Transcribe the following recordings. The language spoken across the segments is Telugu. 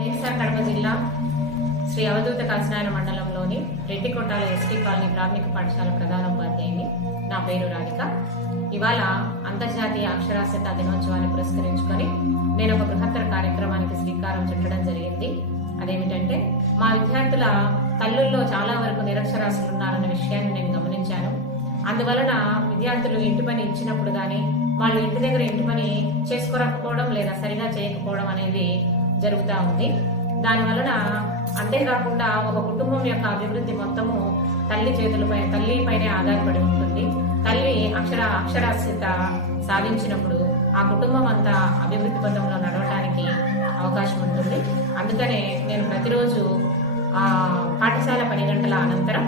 వైఎస్ఆర్ కడప జిల్లా శ్రీ అవధూత కాశీనారాయణ మండలంలోని రెడ్డికొట్టాల ఎస్టీ కాలనీ ప్రాథమిక పాఠశాల ప్రధానోపాధ్యాయుని. నా పేరు రాధిక. ఇవాళ అంతర్జాతీయ అక్షరాస్యత దినోత్సవాన్ని పురస్కరించుకొని నేను ఒక బృహత్తర కార్యక్రమానికి శ్రీకారం చుట్టడం జరిగింది. అదేమిటంటే, మా విద్యార్థుల తల్లుల్లో చాలా వరకు నిరక్షరాస్యులు ఉన్నారన్న విషయాన్ని నేను గమనించాను. అందువలన విద్యార్థులు ఇంటి పని ఇచ్చినప్పుడు కానీ వాళ్ళు ఇంటి దగ్గర ఇంటి పని చేసుకోకపోవడం లేదా సరిగా చేయకపోవడం అనేది జరుగుతూ ఉంది. దానివలన అంతేకాకుండా ఒక కుటుంబం యొక్క అభివృద్ధి మొత్తము తల్లిపైనే ఆధారపడి ఉంటుంది. తల్లి అక్షరాస్యత సాధించినప్పుడు ఆ కుటుంబం అంతా అభివృద్ధి పథంలో నడవడానికి అవకాశం ఉంటుంది. అందుకనే నేను ప్రతిరోజు పాఠశాల 10 గంటల అనంతరం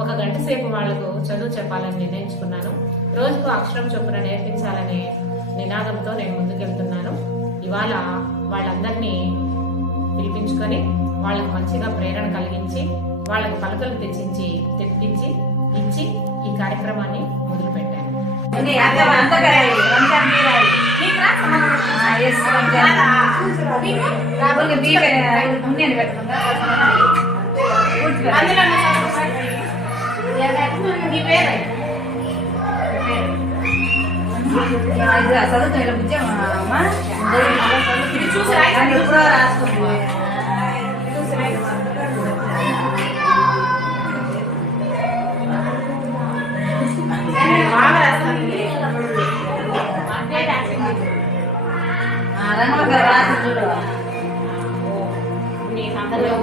1 గంట సేపు వాళ్లకు చదువు చెప్పాలని నిర్ణయించుకున్నాను. రోజుకు అక్షరం చొప్పున నేర్పించాలనే నినాదంతో నేను ముందుకెళ్తున్నాను. ఇవాళ వాళ్ళందరినీ పిలిపించుకొని వాళ్ళకు మంచిగా ప్రేరణ కలిగించి వాళ్ళకు పలకలు తెప్పించి ఇచ్చి ఈ కార్యక్రమాన్ని మొదలు పెట్టాను.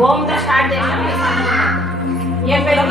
ఓం తో స్టార్ట్ చేసాం. ఏ పేరు